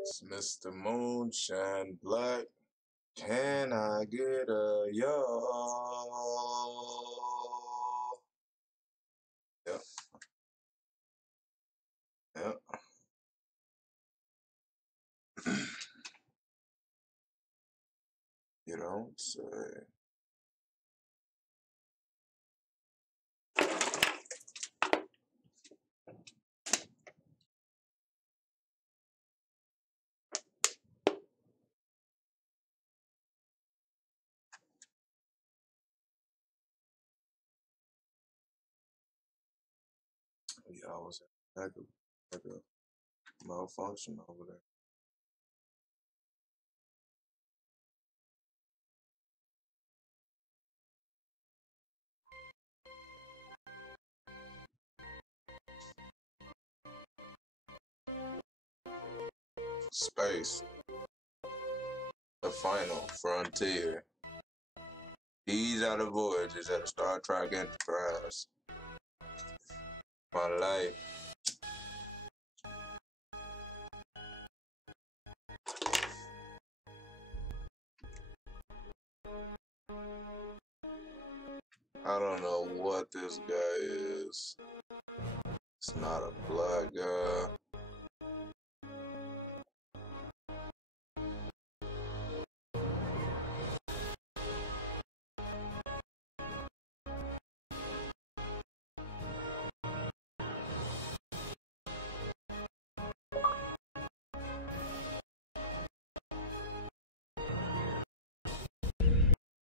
It's Mr. Moonshine Black. Can I get a y'all? Yep, yep. You don't say. Yeah, I was like a malfunction over there. Space, the final frontier. These are the voyages of the Star Trek Enterprise. My life. I don't know what this guy is. It's not a black guy.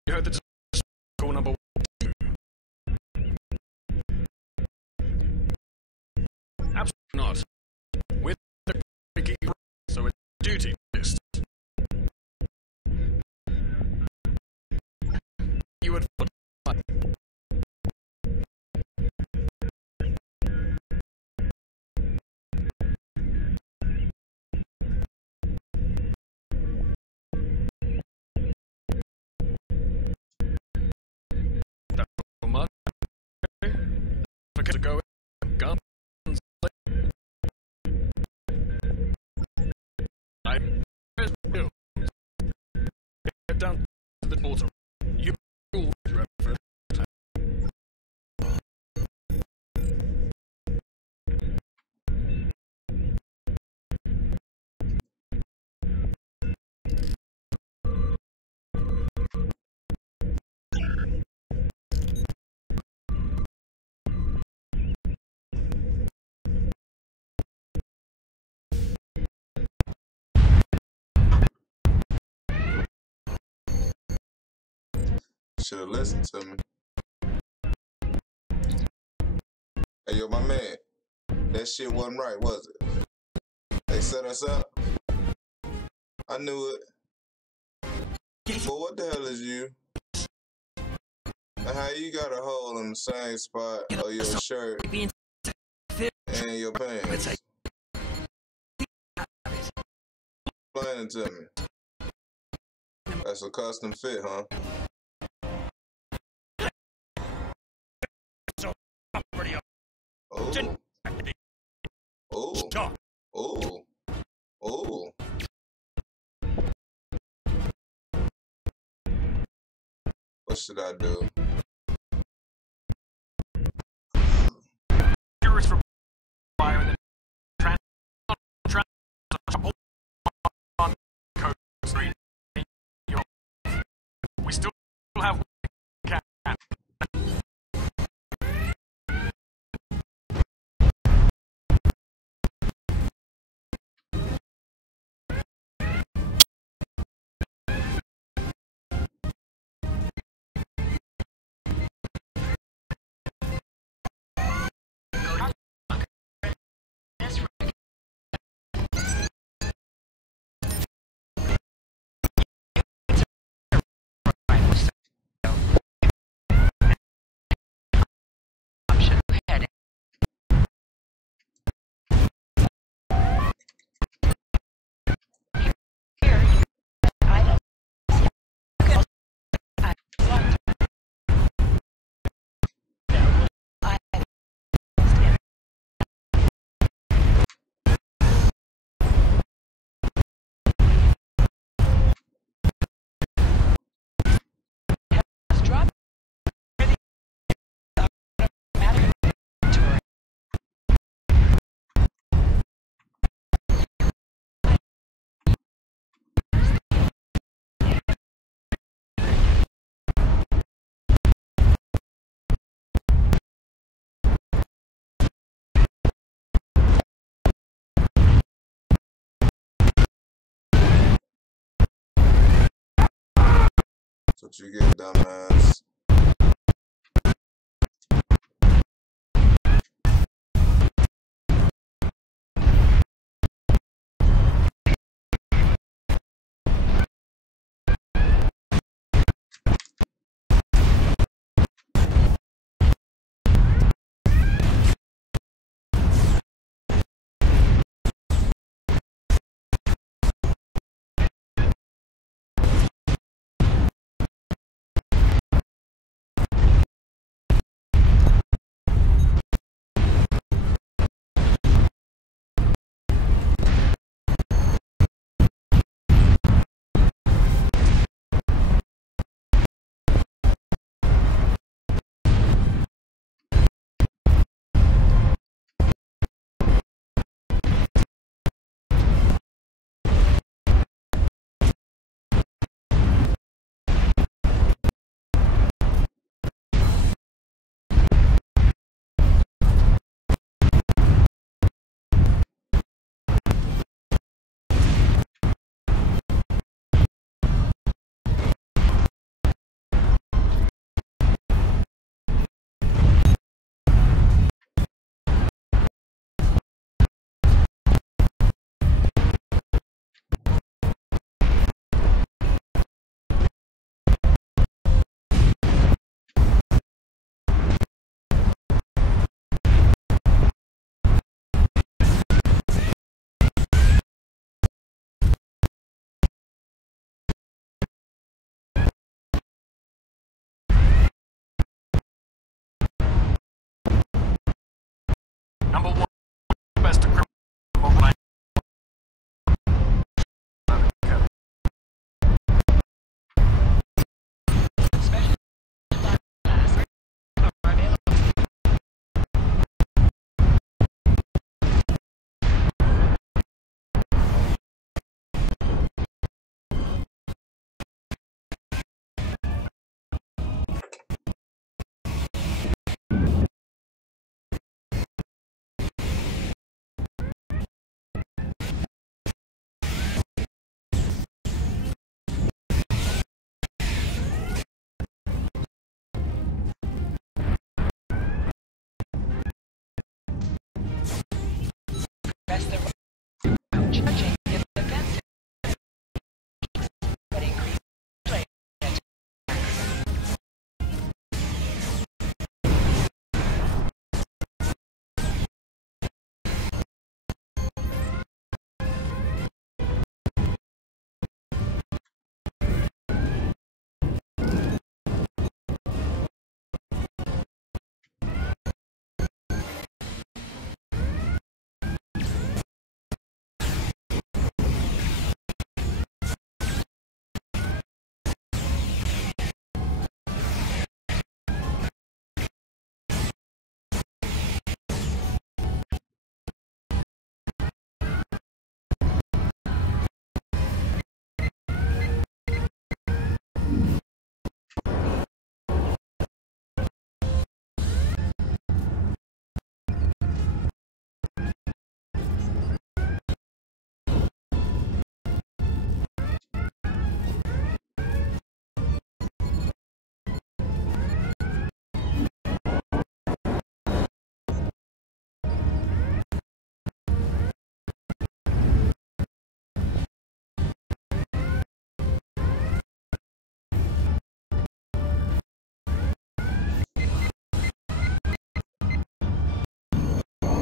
You heard the call number 1. Absolutely not. We're the geek, so it's duty list. You would to go guns. Get down to the bottom. You reference. Should have listened to me. Hey, yo, my man. That shit wasn't right, was it? They set us up. I knew it. But what the hell is you? And how you got a hole in the same spot of your shirt and your pants? Explain it to me. That's a custom fit, huh? Oh. Oh. Oh. Oh. What should I do? We still have That's what you get, dumbass. Number 1, best criminal mind. Press the right charging the defensive, but increase play attacks.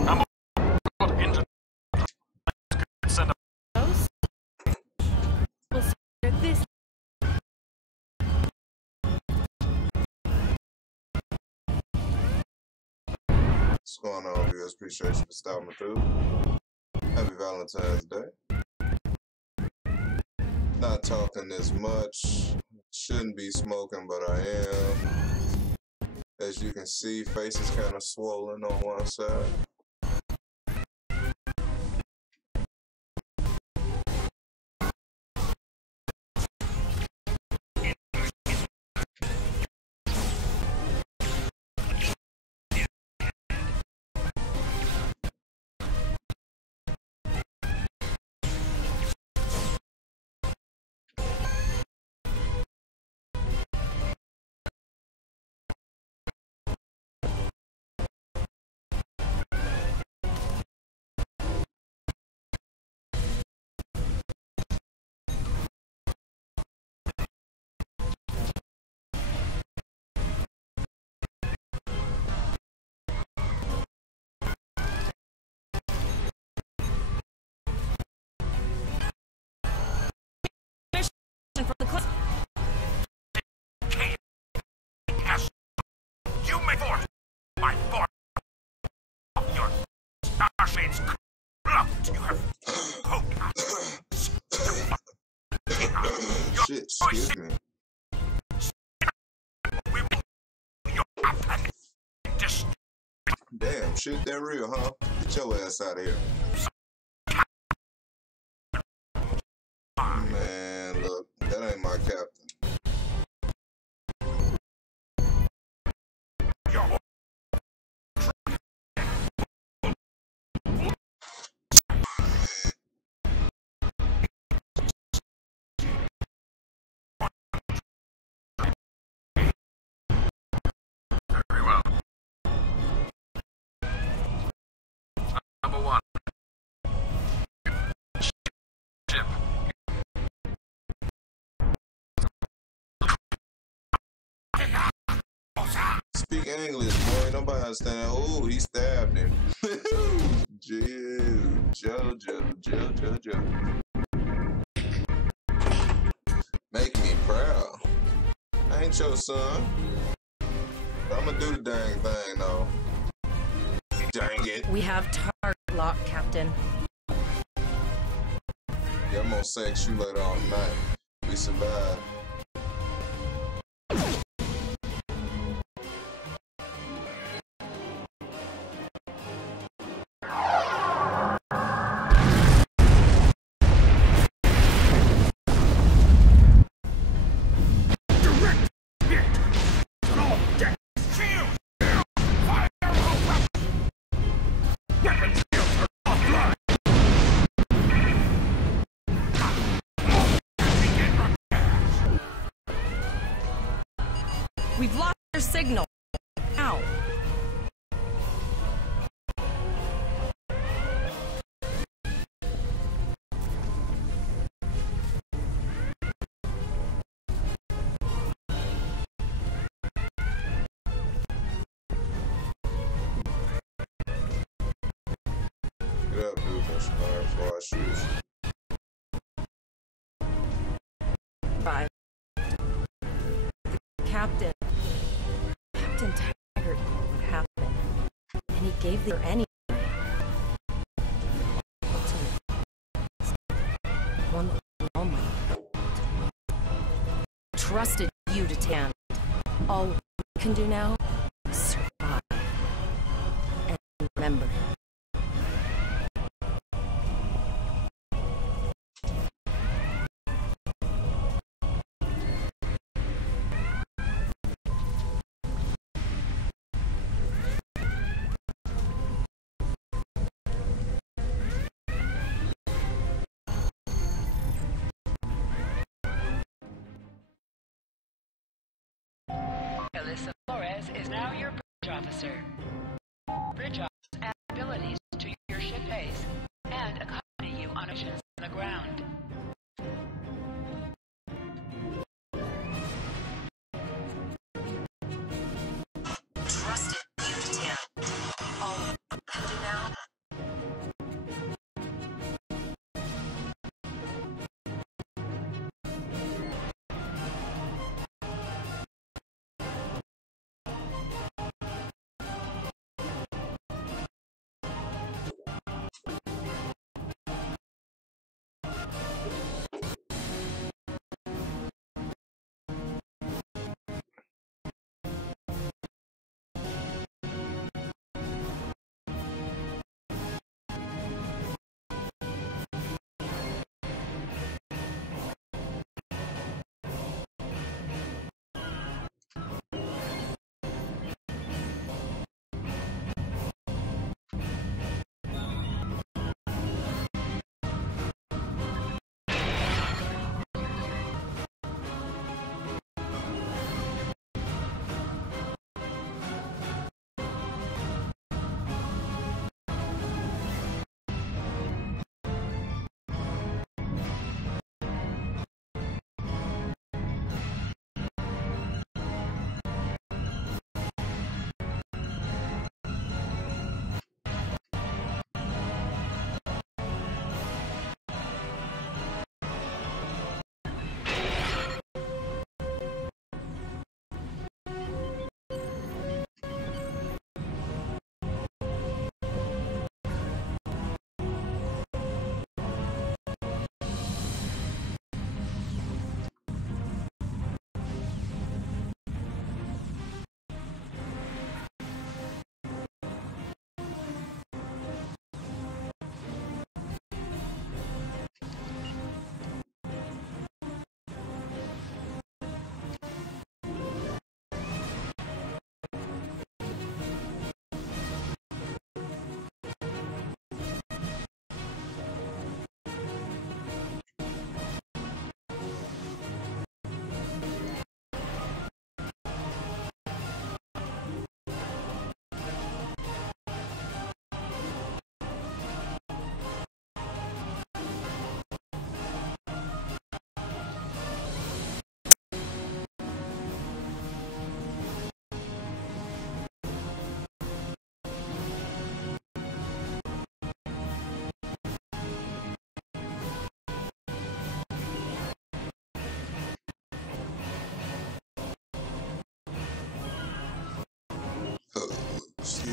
Number 1, into send a Those will secure this. What's going on, viewers? Appreciate you for stopping through. Happy Valentine's Day. Not talking as much. Shouldn't be smoking, but I am. As you can see, face is kind of swollen on one side. Starshade's corrupt. You have hope. Shit, excuse me. Damn, shit that real, huh? Get your ass out of here. Man, look, that ain't my captain. Very well. Number one. Ship. Speak English, boy. Nobody understand. Oh, he stabbed him. Joe. Make me proud. I ain't your son. But I'ma do the dang thing, though. Dang it. We have target lock, Captain. Yeah, I'm gonna sex you later on tonight. We survived. We've lost their signal. Ow. Get up, dude. That's fire before I shoot. Bye. Captain Taggart knew what happened, and he gave the any one moment. Trusted you to stand. All we can do now is survive and remember. Alyssa Flores is now your bridge officer. Bridge officers add abilities to your ship base and accompany you on missions on the ground. Trusted you to stand. All we can do now.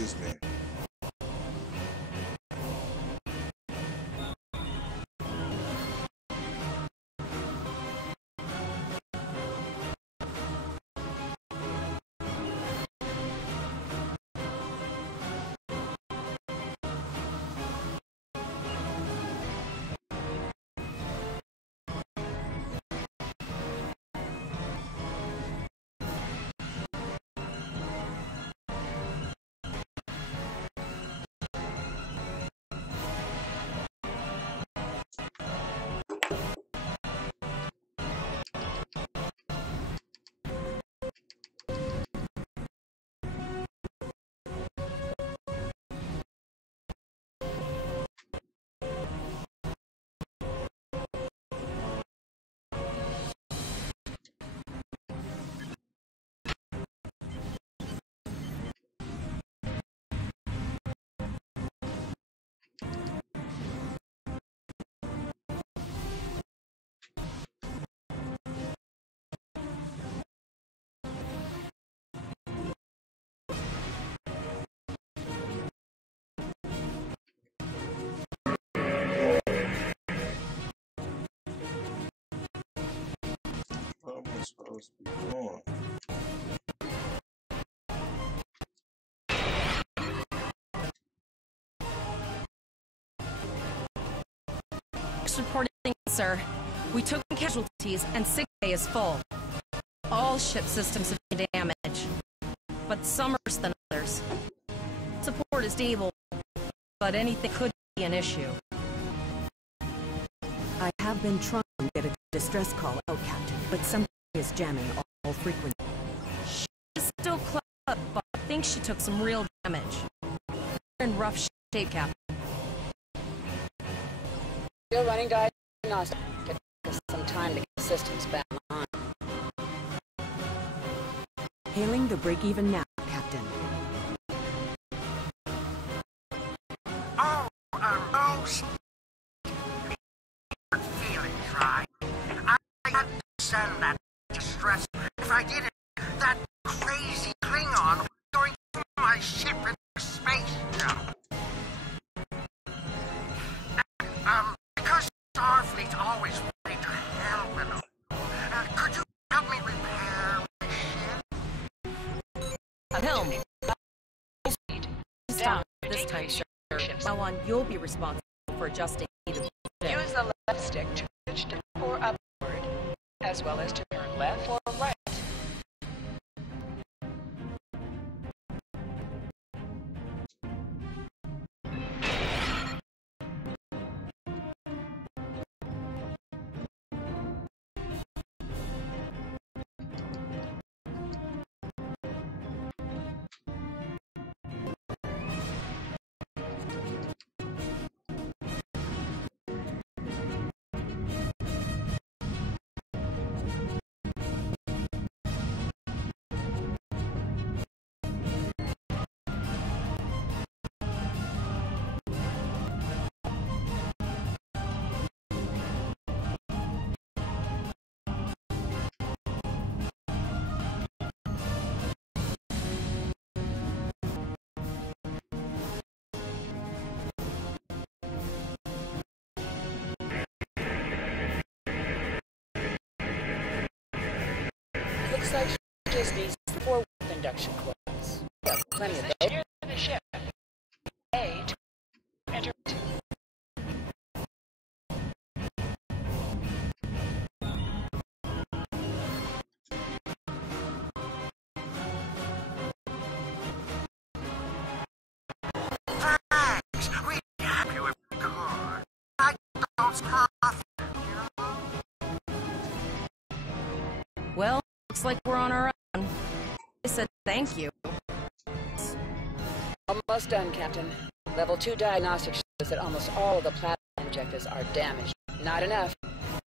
Excuse me. What am I supposed to be doing? Reporting, sir. We took casualties and sick bay is full. All ship systems have been damaged, but some are worse than others. Support is stable, but anything could be an issue. I have been trying to get a distress call out, Captain, but something is jamming all frequencies. She's still close up, but I think she took some real damage. We're in rough shape, Captain. Still running diagnostics. It took us some time to get the systems back on. Hailing the break-even now, Captain. Oh, those feelings, right? I had to send that distress. If I didn't, that crazy Klingon was going through my ship in space shuttle. And, because Starfleet's always ready to help and all, could you help me repair my ship? Helm, Down. this time, sir. Now on, you'll be responsible for adjusting either. Use the left stick to switch down or upward, as well as to turn left or right. Looks like she just needs 4 induction coils. Yeah, plenty of those. Secure the ship. A to enter. Thanks. We'd be happy if we could. I don't stuff, Well, looks like we're on our own. I said thank you. Almost done, Captain. Level 2 diagnostics shows that almost all of the plasma injectors are damaged. Not enough.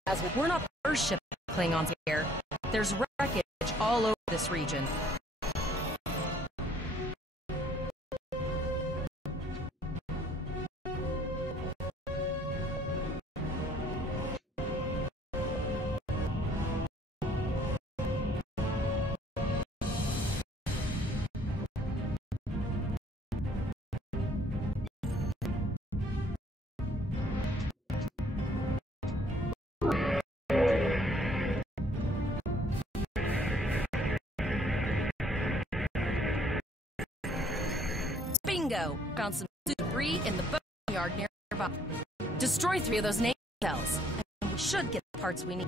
Plasma. We're not the first ship Klingons here. There's wreckage all over this region. Bingo! Found some debris in the boneyard nearby. Destroy 3 of those name cells, and we should get the parts we need.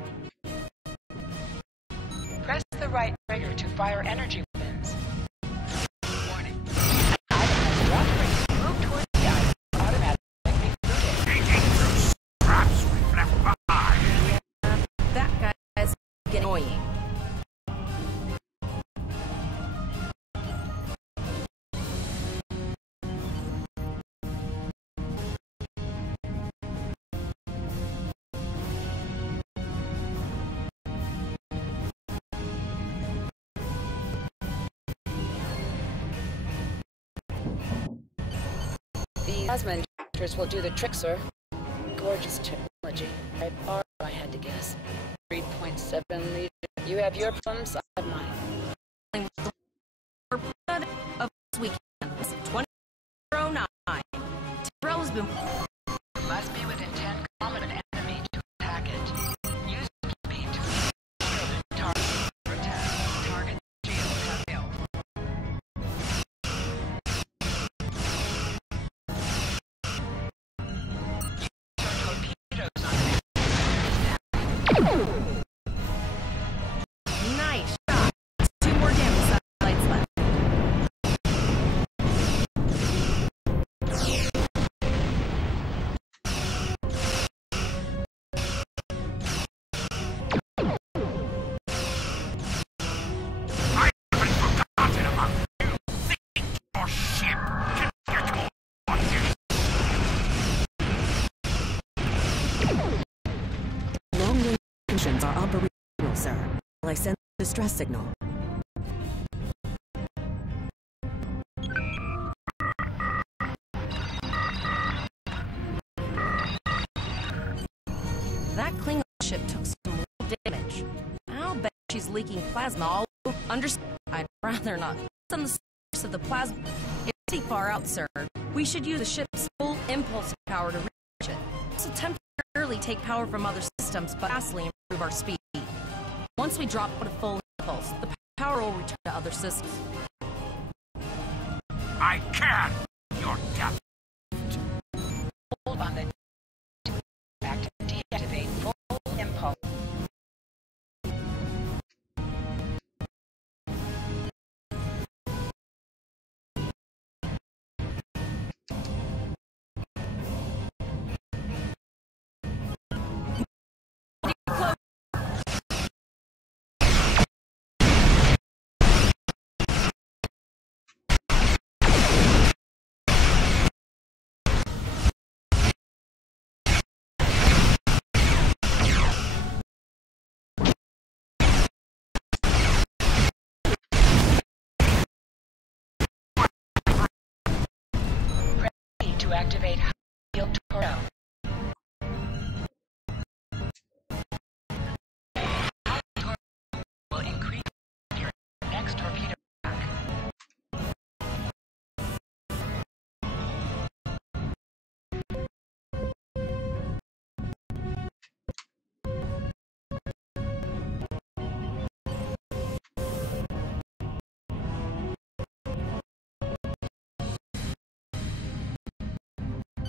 Press the right trigger to fire energy weapons. Warning. Move towards the ice. Automatically rebooted. Digging through scraps we've left behind. That guy's getting annoying. The plasma injectors will do the trick, sir. Gorgeous technology. I had to guess. 3.7 liters. You have your problems, I have mine. Of this weekend, 2009. Tyrell has been. Must be within 10 kilometers of an enemy to attack it. Use speed to shield the target. Protect. Target shield has failed. Nice shot. 2 more damage satellites left. I haven't forgotten about you. Think your ship can get orders. Long-range missions are operational, sir. Will I send the distress signal? That Klingon ship took some real damage. I'll bet she's leaking plasma all over. I'd rather not. On the source of the plasma. It's pretty far out, sir. We should use the ship's full impulse power to reach it. Also temporarily take power from other systems, but vastly improve our speed. Once we drop out of full impulse, the power will return to other systems. I can. Your death. Hold on the back to deactivate full impulse. To activate high-field torpedo. High torpedo will increase your next torpedo attack.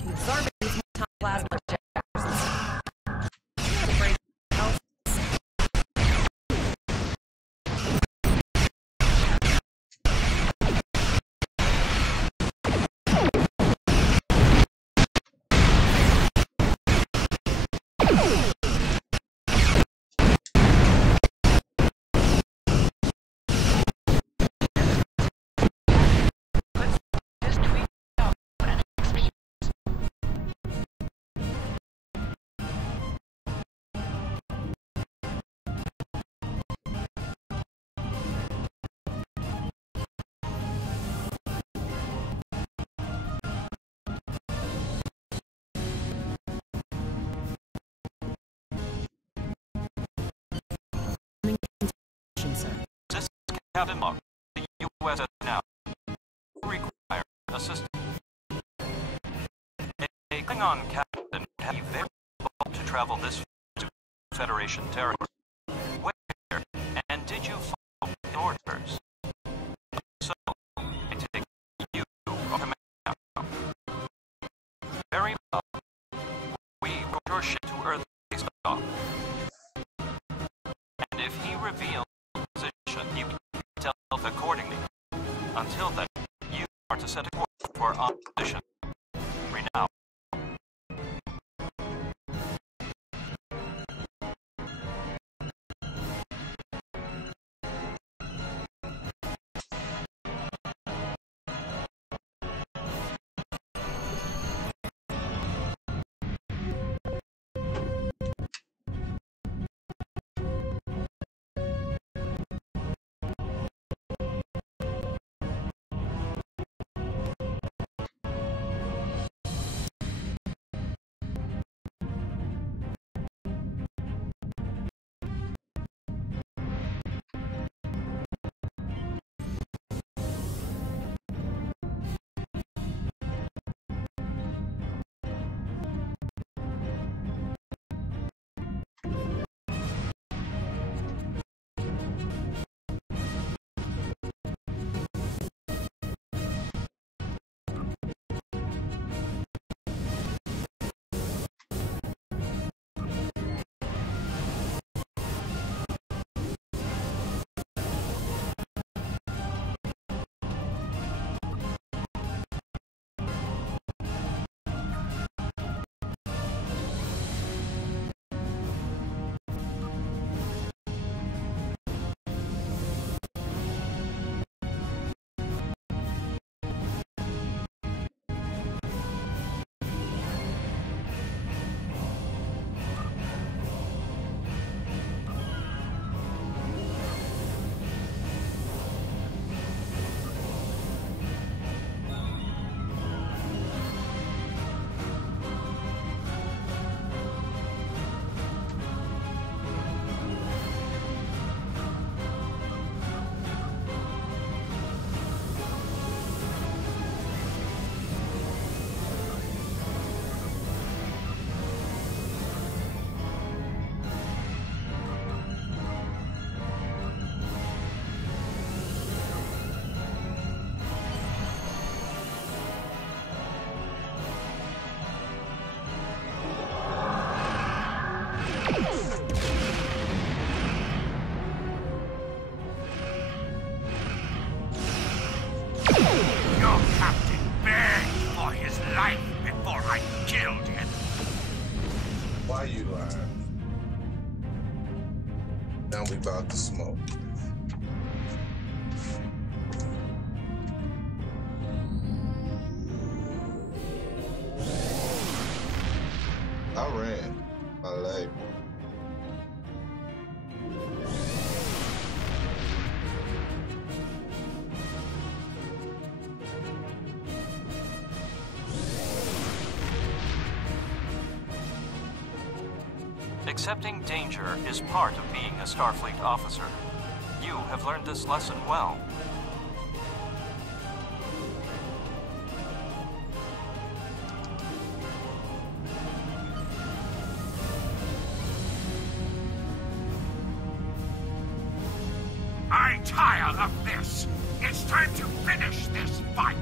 Absorbing these plasma injectors. Just tweak out and execute. Sir. This is Captain Mark. The USS now require assistance. A Klingon captain can be very able to travel this to Federation territory. Where and did you follow the orders? So, I take you are command set a course for opposition. Now. Your captain begged for his life before I killed him. Why you lying? Now we about to smoke. I ran my life. Accepting danger is part of being a Starfleet officer. You have learned this lesson well. I tire of this. It's time to finish this fight.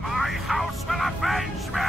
My house will avenge me!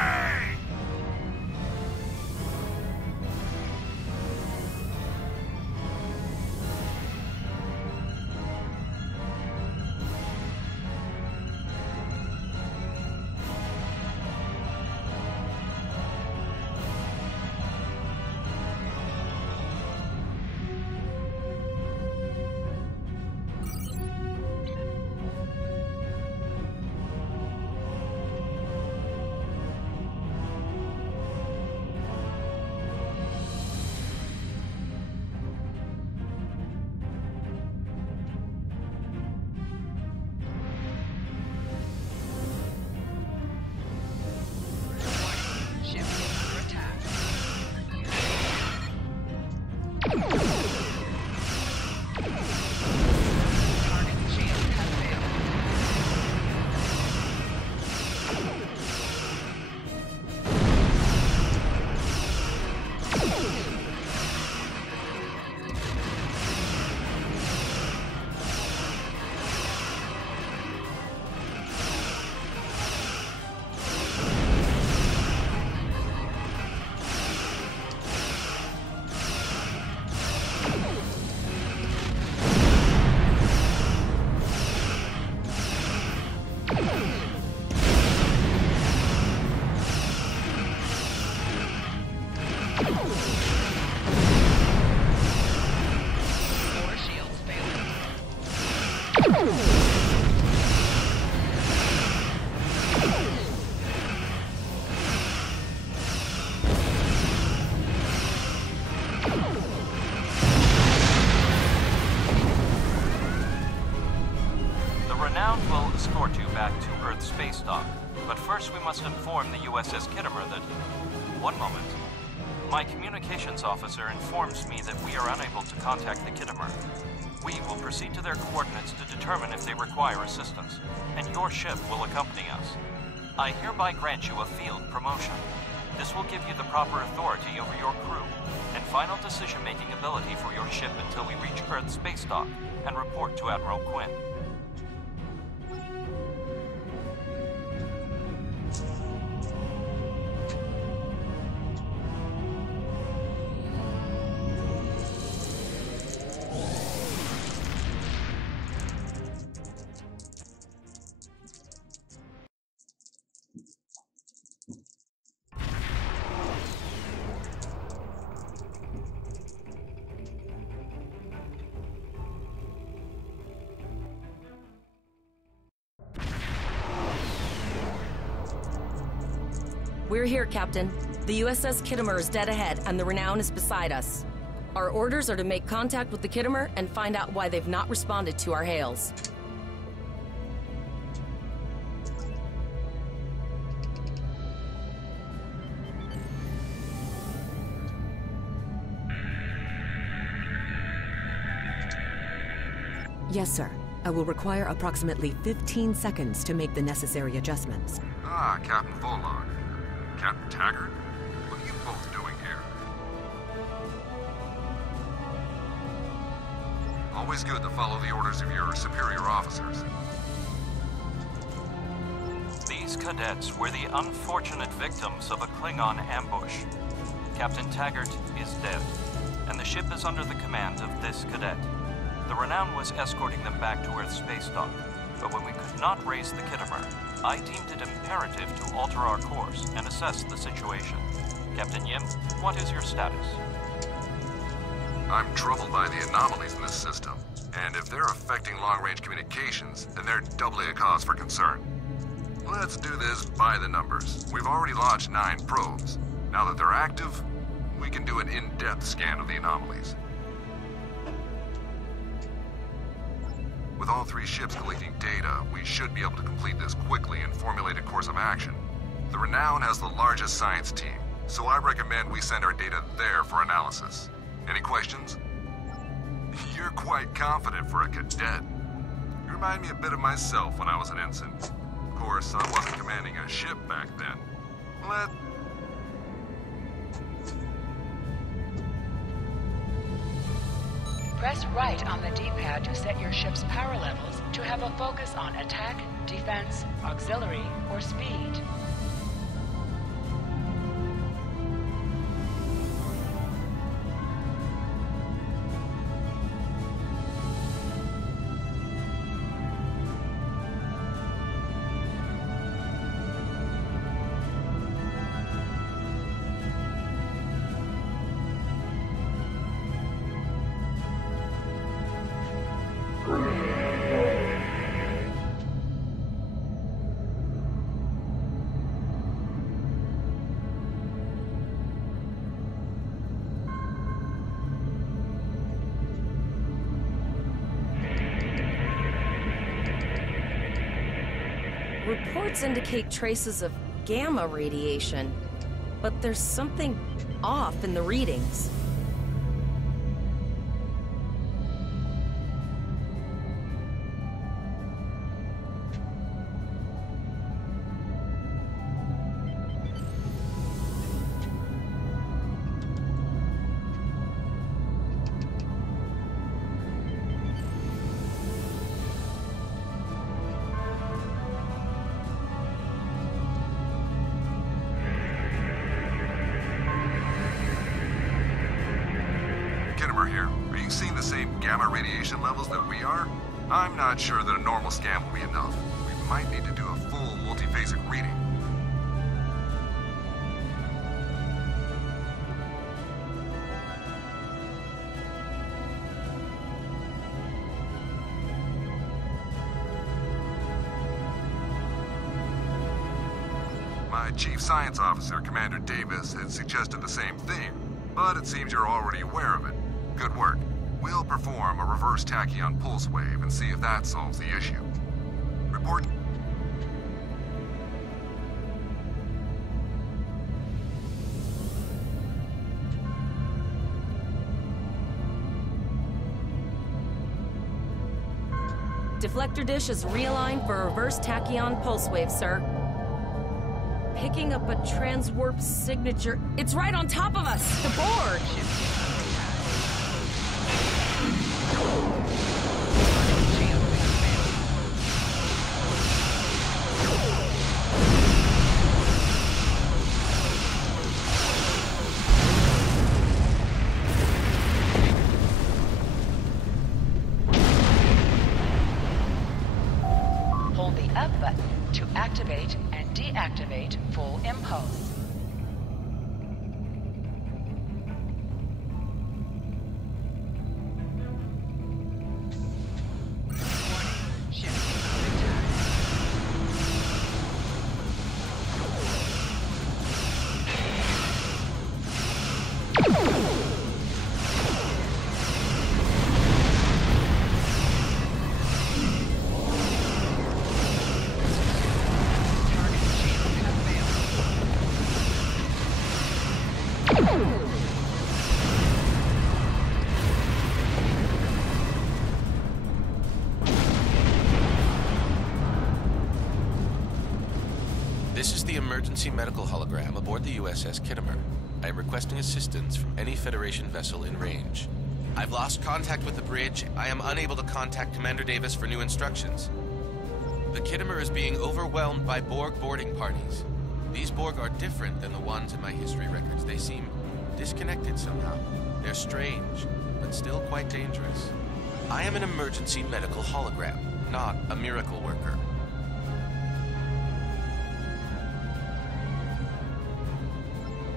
Will escort you back to Earth Space Dock, but first we must inform the USS Kittimer that... One moment. My communications officer informs me that we are unable to contact the Kittimer. We will proceed to their coordinates to determine if they require assistance, and your ship will accompany us. I hereby grant you a field promotion. This will give you the proper authority over your crew, and final decision-making ability for your ship until we reach Earth Space Dock and report to Admiral Quinn. We're here, Captain. The USS Kittimer is dead ahead, and the Renown is beside us. Our orders are to make contact with the Kittimer and find out why they've not responded to our hails. Yes, sir. I will require approximately 15 seconds to make the necessary adjustments. Ah, Captain Volog. Captain Taggart? What are you both doing here? Always good to follow the orders of your superior officers. These cadets were the unfortunate victims of a Klingon ambush. Captain Taggart is dead, and the ship is under the command of this cadet. The Renown was escorting them back to Earth Space Dock, but when we could not raise the Kittimer, I deemed it imperative to alter our course and assess the situation. Captain Yim, what is your status? I'm troubled by the anomalies in this system, and if they're affecting long-range communications, then they're doubly a cause for concern. Let's do this by the numbers. We've already launched 9 probes. Now that they're active, we can do an in-depth scan of the anomalies. With all 3 ships collecting data, we should be able to complete this quickly and formulate a course of action. The Renown has the largest science team, so I recommend we send our data there for analysis. Any questions? You're quite confident for a cadet. You remind me a bit of myself when I was an ensign. Of course, I wasn't commanding a ship back then. Press right on the D-pad to set your ship's power levels to have a focus on attack, defense, auxiliary, or speed. Reports indicate traces of gamma radiation, but there's something off in the readings. Here. Are you seeing the same gamma radiation levels that we are? I'm not sure that a normal scan will be enough. We might need to do a full multiphasic reading. My Chief Science Officer, Commander Davis, had suggested the same thing, but it seems you're already aware of it. Good work. We'll perform a reverse tachyon pulse wave and see if that solves the issue. Report. Deflector dish is realigned for a reverse tachyon pulse wave, sir. Picking up a transwarp signature. It's right on top of us! The board! Hold the up button to activate and deactivate full impulse. This is the emergency medical hologram aboard the USS Kittimer. I am requesting assistance from any Federation vessel in range. I've lost contact with the bridge. I am unable to contact Commander Davis for new instructions. The Kittimer is being overwhelmed by Borg boarding parties. These Borg are different than the ones in my history records. They seem disconnected somehow. They're strange, but still quite dangerous. I am an emergency medical hologram, not a miracle worker.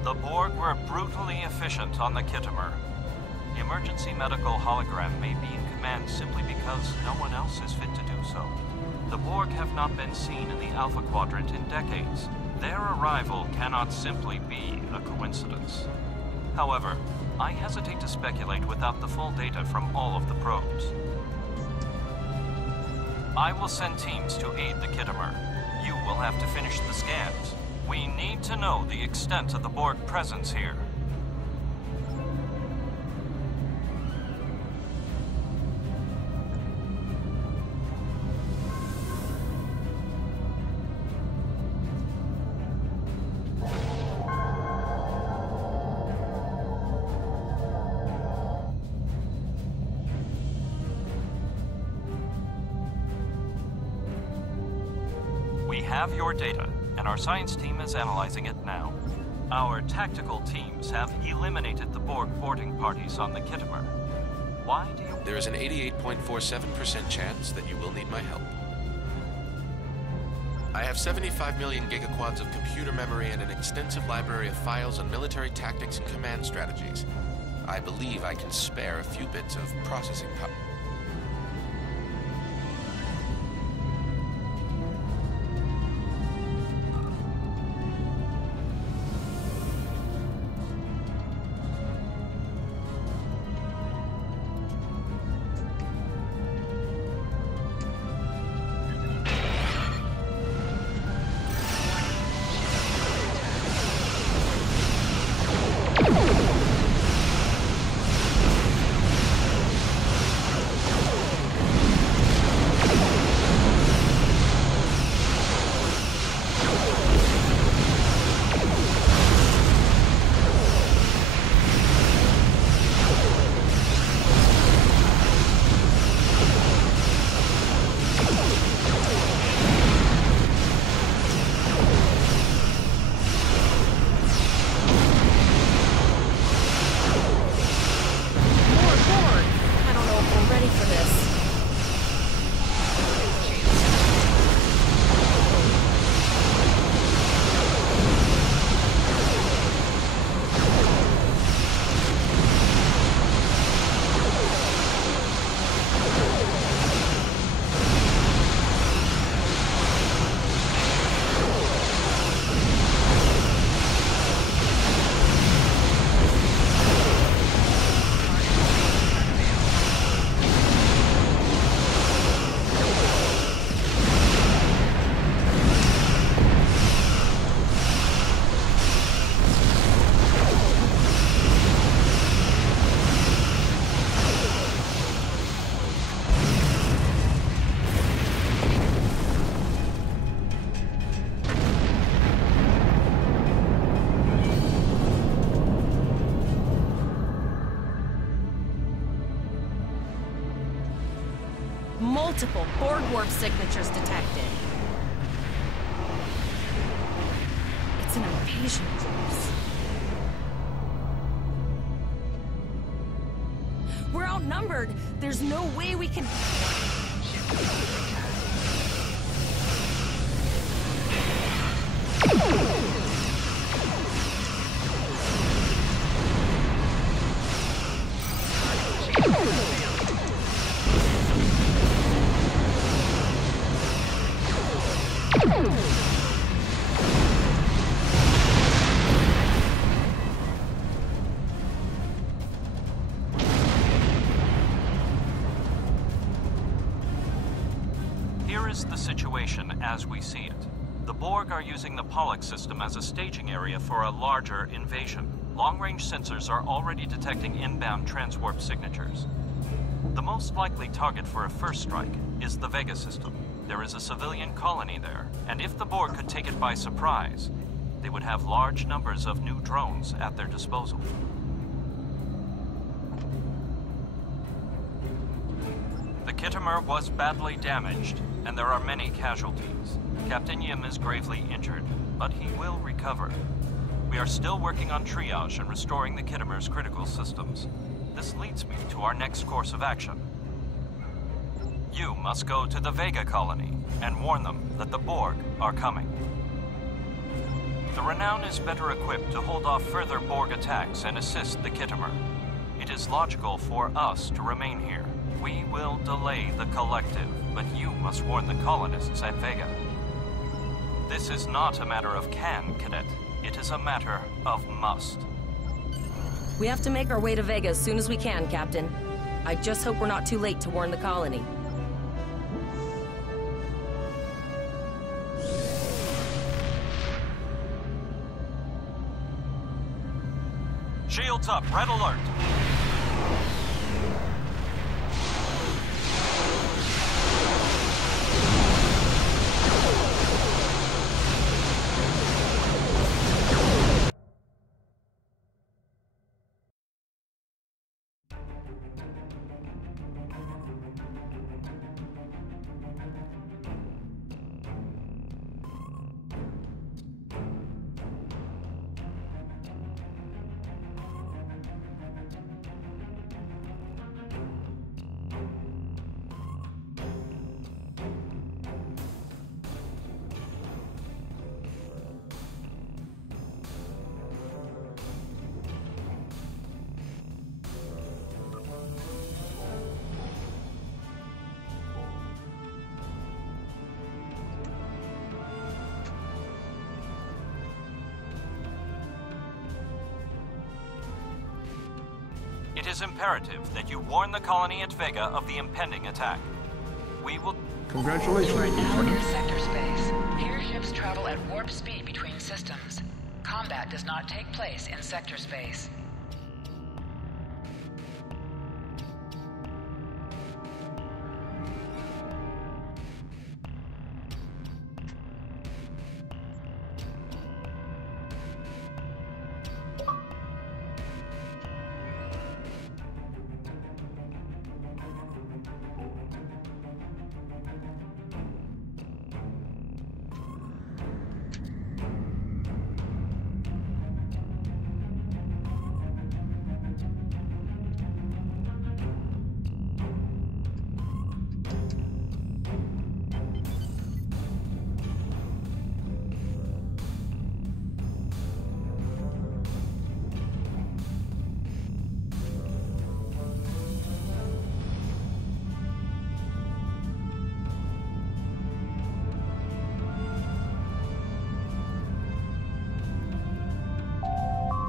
The Borg were brutally efficient on the Kittimer. The emergency medical hologram may be in command simply because no one else is fit to do so. The Borg have not been seen in the Alpha Quadrant in decades. Their arrival cannot simply be a coincidence. However, I hesitate to speculate without the full data from all of the probes. I will send teams to aid the Kittimer. You will have to finish the scans. We need to know the extent of the Borg presence here. We have your data, and our science team is analyzing it now. Our tactical teams have eliminated the Borg boarding parties on the Kittimer. Why do you... There is an 88.47% chance that you will need my help. I have 75 million gigaquads of computer memory and an extensive library of files on military tactics and command strategies. I believe I can spare a few bits of processing power. multiple Borg warp signatures detected. It's an invasion force. We're outnumbered. There's no way we can... Here is the situation as we see it. The Borg are using the Pollux system as a staging area for a larger invasion. Long-range sensors are already detecting inbound transwarp signatures. The most likely target for a first strike is the Vega system. There is a civilian colony there, and if the Borg could take it by surprise, they would have large numbers of new drones at their disposal. The Khitomer was badly damaged, and there are many casualties. Captain Yim is gravely injured, but he will recover. We are still working on triage and restoring the Khitomer's critical systems. This leads me to our next course of action. You must go to the Vega colony and warn them that the Borg are coming. The Renown is better equipped to hold off further Borg attacks and assist the Khitomer. It is logical for us to remain here. We will delay the Collective, but you must warn the colonists at Vega. This is not a matter of can, Cadet. It is a matter of must. We have to make our way to Vega as soon as we can, Captain. I just hope we're not too late to warn the colony. Shields up, red alert. It is imperative that you warn the colony at Vega of the impending attack. We will... Congratulations, You are now Lieutenant. in sector space. Here ships travel at warp speed between systems. Combat does not take place in sector space.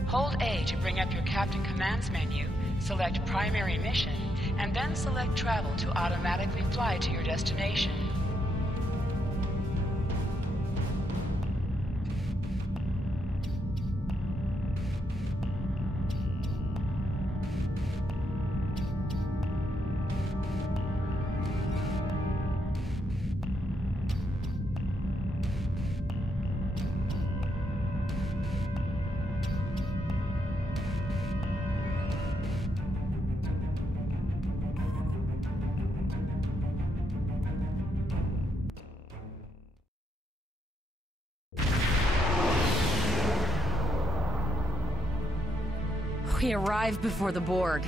Hold A to bring up your Captain Commands menu, select Primary Mission, and then select Travel to automatically fly to your destination. We arrived before the Borg.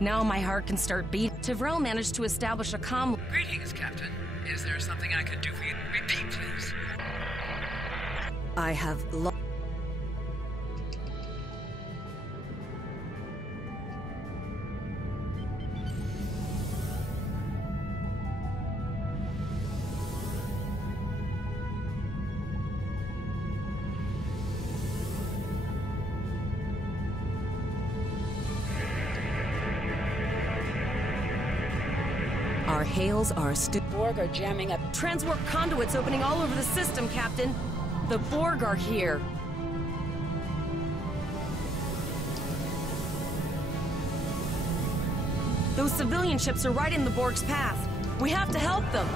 Now my heart can start beating. Tevrel managed to establish a comm... Greetings, Captain. Is there something I can do for you? Repeat, please. I have lost... Our hails are Borg are jamming up. Transwarp conduits opening all over the system, Captain. The Borg are here. Those civilian ships are right in the Borg's path. We have to help them.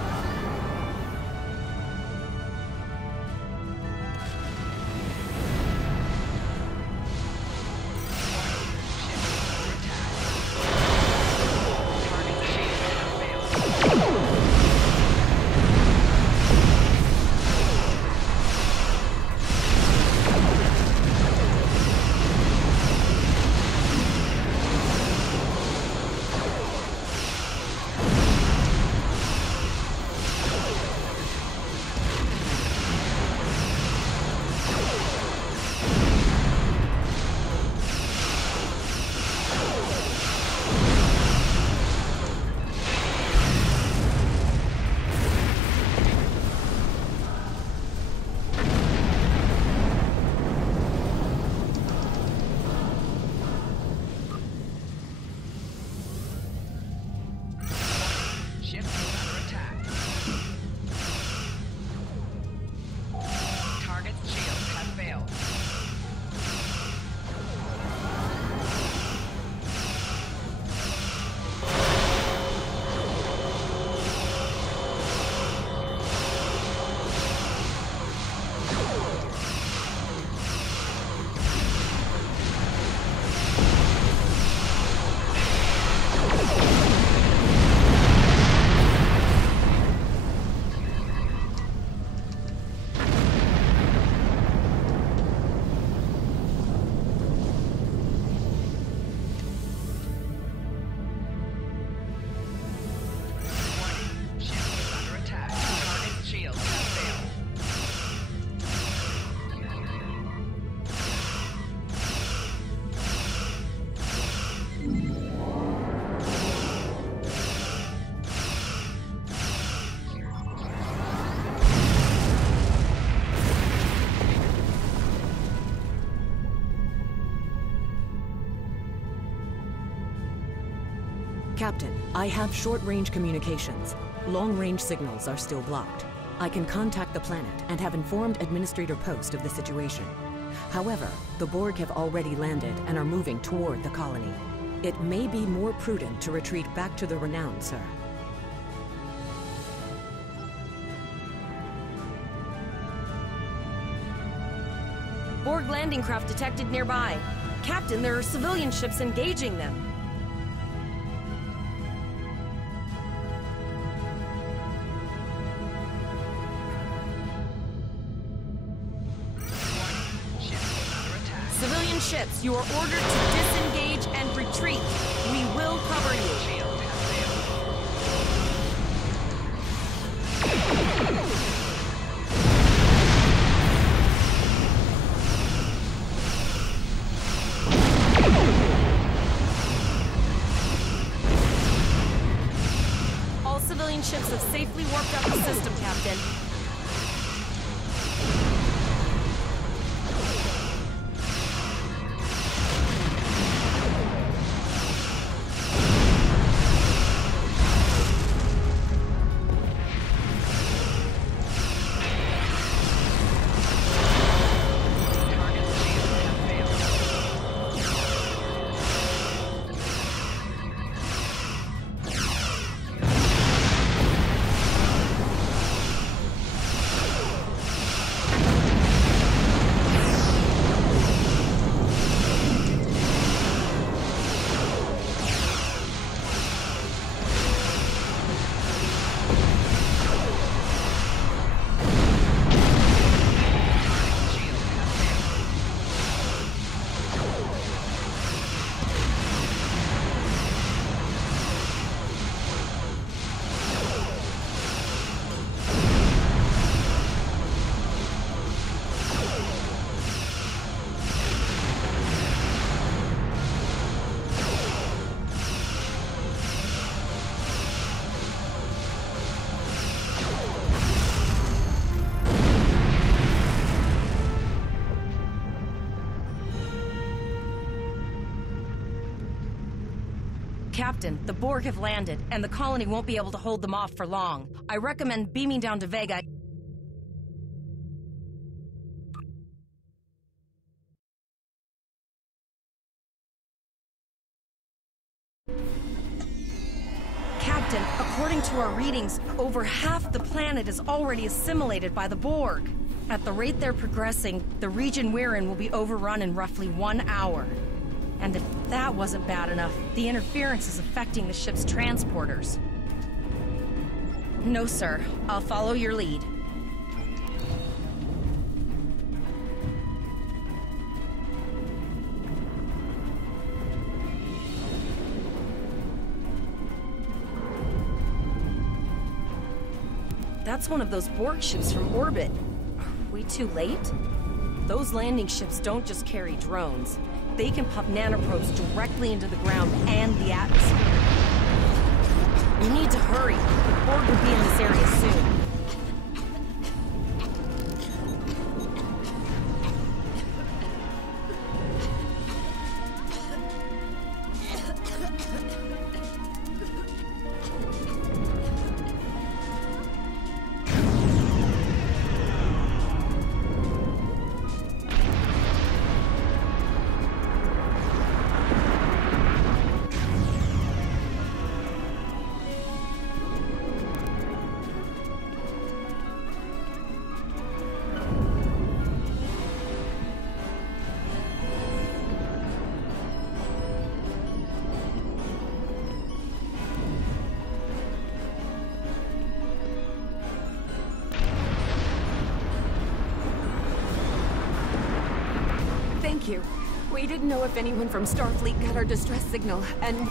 Captain, I have short-range communications. Long-range signals are still blocked. I can contact the planet and have informed Administrator Post of the situation. However, the Borg have already landed and are moving toward the colony. It may be more prudent to retreat back to the Renown, sir. Borg landing craft detected nearby. Captain, there are civilian ships engaging them. Civilian ships, you are ordered to disengage and retreat. We will cover you. All civilian ships have safely warped out the system, Captain. Captain, the Borg have landed, and the colony won't be able to hold them off for long. I recommend beaming down to Vega. Captain, according to our readings, over half the planet is already assimilated by the Borg. At the rate they're progressing, the region we're in will be overrun in roughly 1 hour. And if that wasn't bad enough, the interference is affecting the ship's transporters. No, sir. I'll follow your lead. That's one of those Borg ships from orbit. Are we too late? Those landing ships don't just carry drones. They can pump nanoprobes directly into the ground and the atmosphere. We need to hurry. The Borg will be in this area soon. Thank you. We didn't know if anyone from Starfleet got our distress signal, and...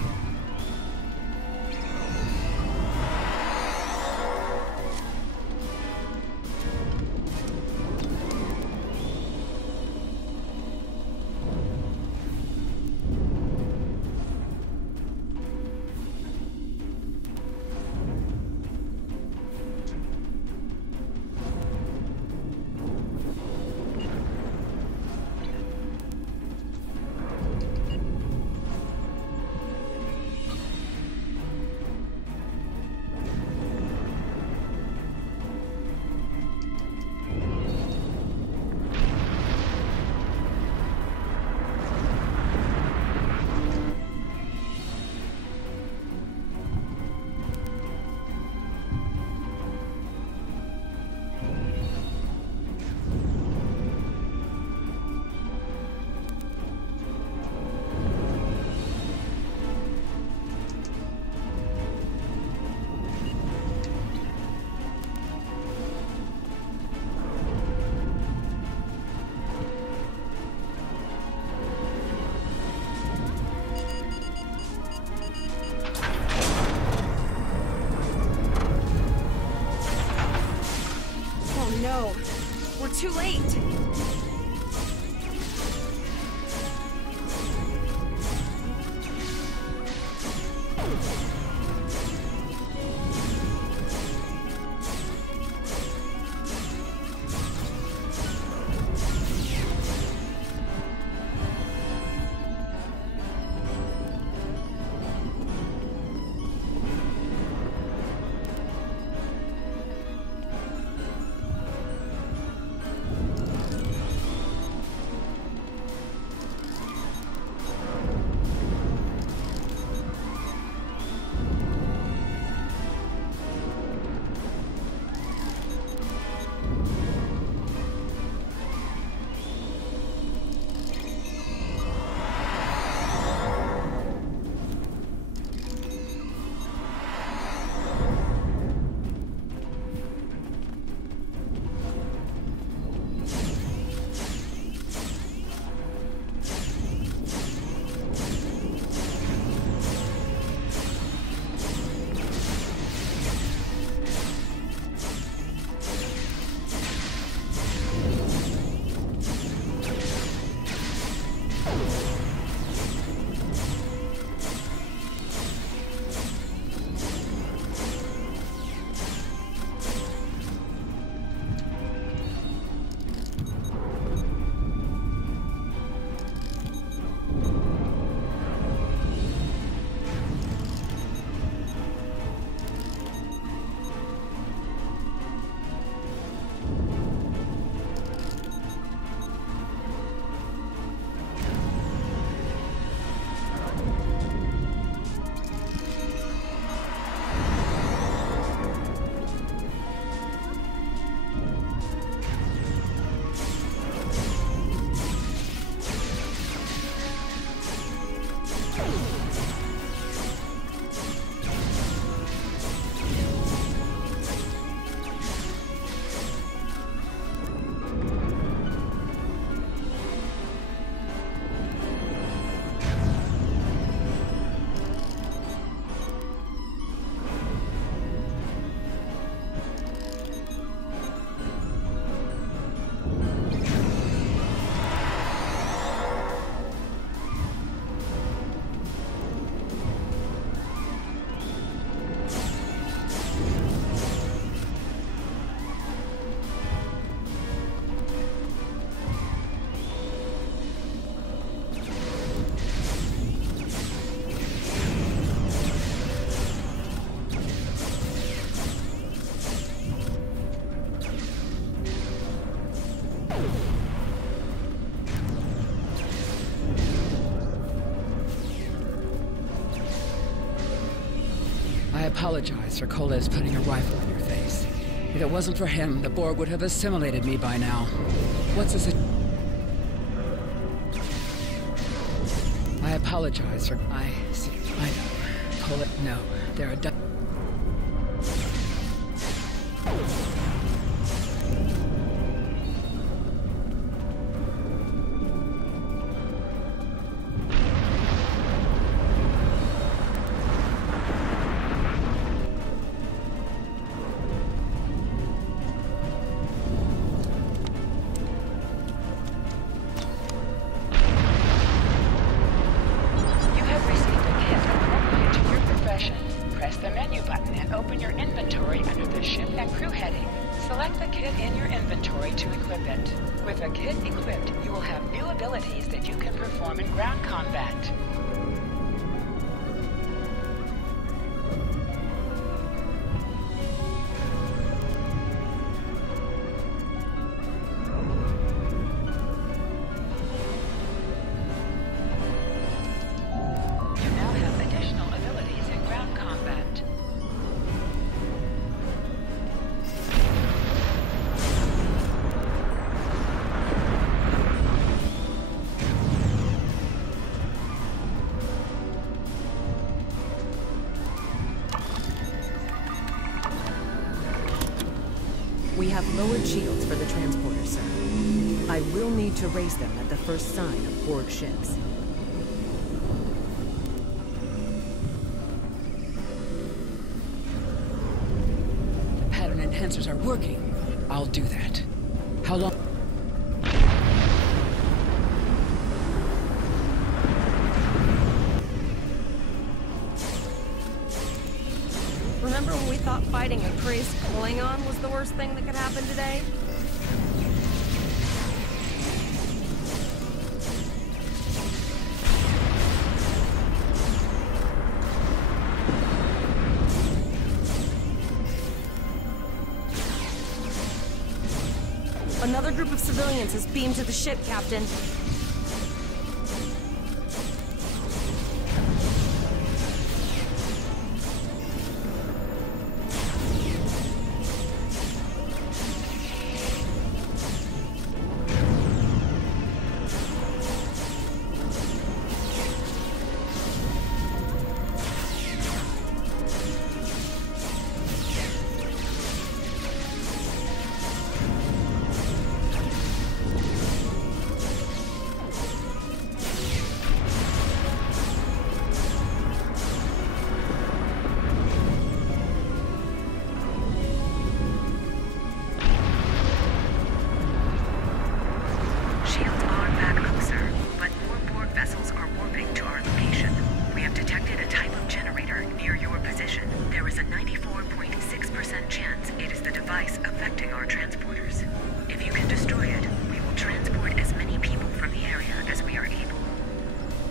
No, we're too late. apologize for Koles putting a rifle in your face. If it wasn't for him, the Borg would have assimilated me by now. What's the situation? I apologize for... I see. I know. Koles... No. There are... We have lowered shields for the transporter, sir. I will need to raise them at the first sign of Borg ships. The pattern enhancers are working. I'll do that. How long? Remember when we thought fighting a crazed Klingon was the worst thing that could happen today? Another group of civilians has beamed to the ship, Captain.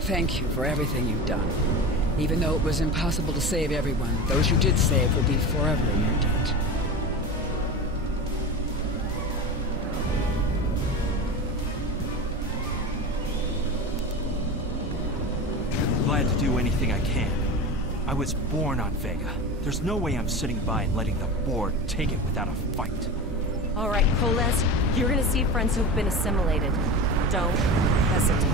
Thank you for everything you've done. Even though it was impossible to save everyone, those you did save will be forever in your debt. Glad to do anything I can. I was born on Vega. There's no way I'm sitting by and letting the Borg take it without a fight. All right, Koles, you're gonna see friends who've been assimilated. Don't hesitate.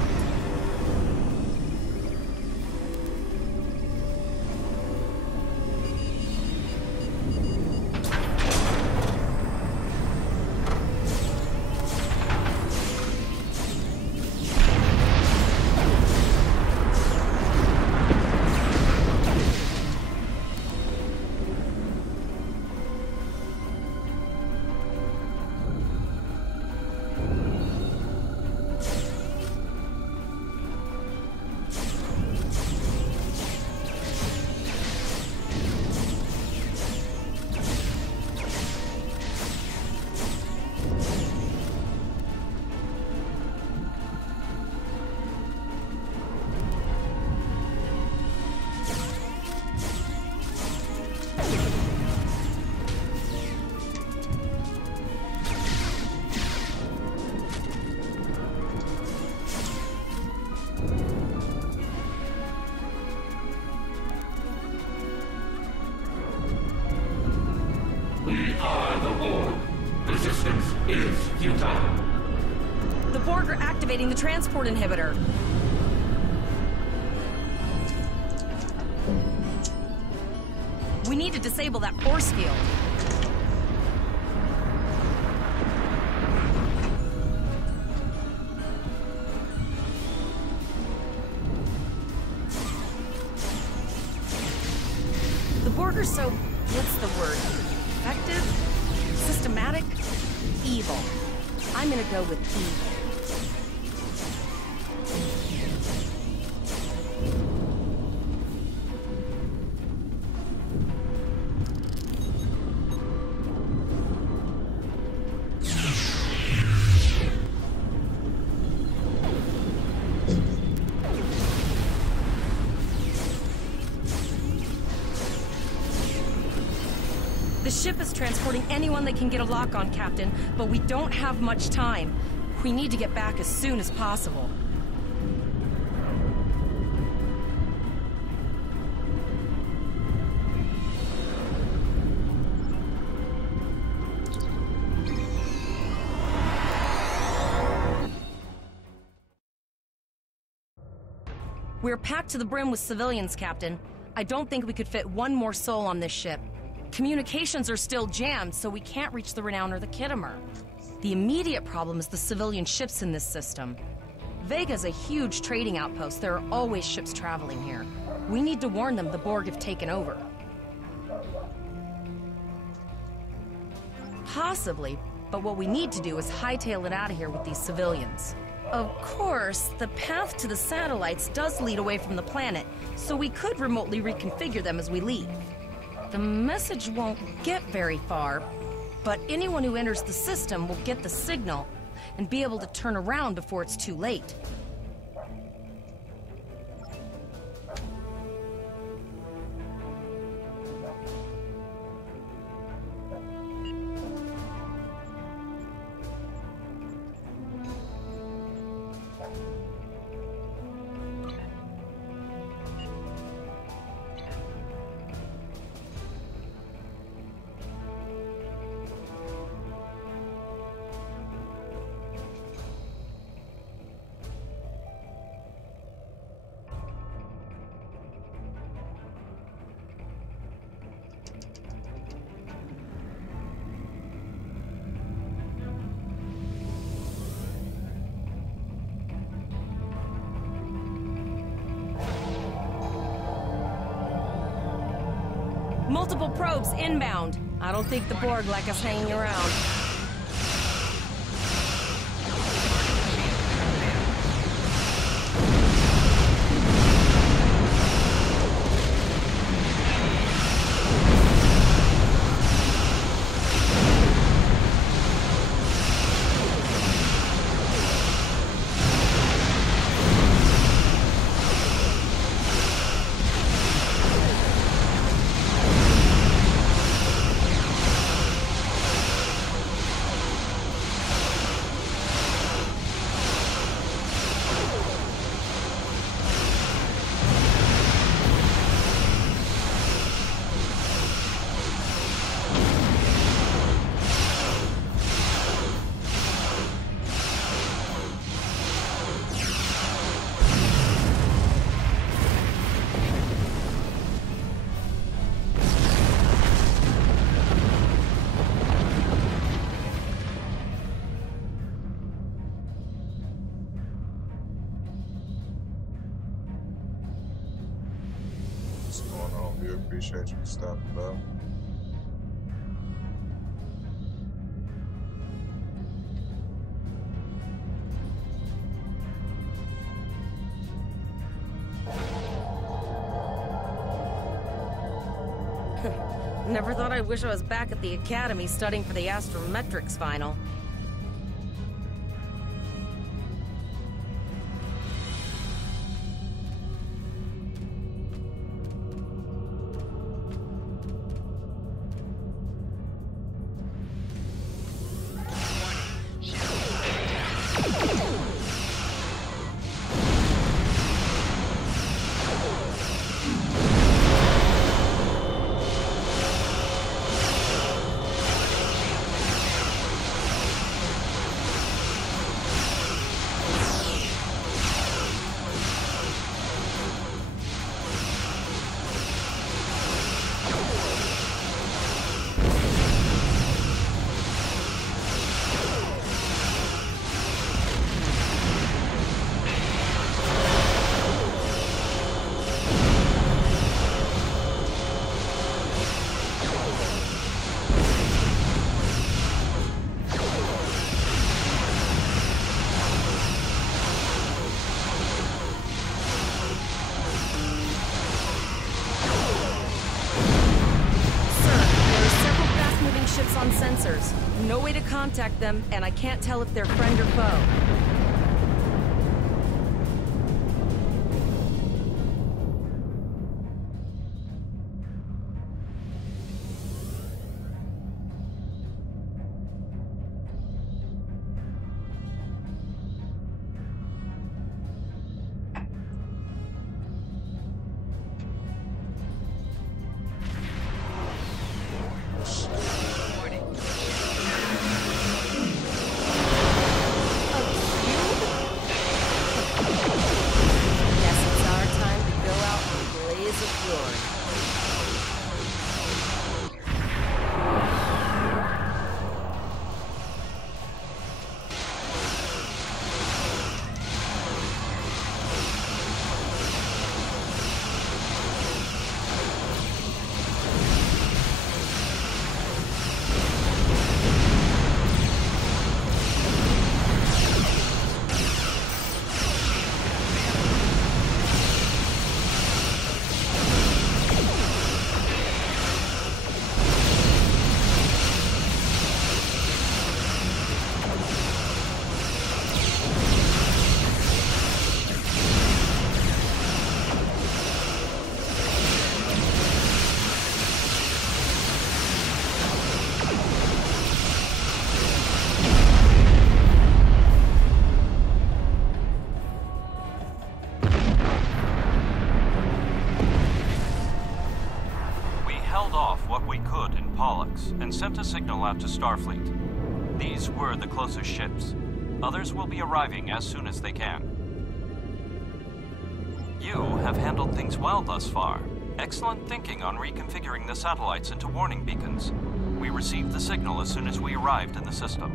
resistance is futile. The Borg are activating the transport inhibitor. We need to disable that force field. The Borg are so, what's the word? Effective? Systematic? Evil. I'm gonna go with evil. The ship is transporting anyone they can get a lock on, Captain, but we don't have much time. We need to get back as soon as possible. We're packed to the brim with civilians, Captain. I don't think we could fit one more soul on this ship. Communications are still jammed, so we can't reach the Renown or the Khitomer. The immediate problem is the civilian ships in this system. Vega's a huge trading outpost. There are always ships traveling here. We need to warn them the Borg have taken over. Possibly, but what we need to do is hightail it out of here with these civilians. Of course, the path to the satellites does lead away from the planet, so we could remotely reconfigure them as we leave. The message won't get very far, but anyone who enters the system will get the signal and be able to turn around before it's too late. Multiple probes inbound. I don't think the Borg like us hanging around. What's going on? We appreciate you stopping by. Never thought I'd wish I was back at the Academy studying for the Astrometrics final. signals. No way to contact them, and I can't tell if they're friend or foe. And sent a signal out to Starfleet. These were the closest ships. Others will be arriving as soon as they can. You have handled things well thus far. Excellent thinking on reconfiguring the satellites into warning beacons. We received the signal as soon as we arrived in the system.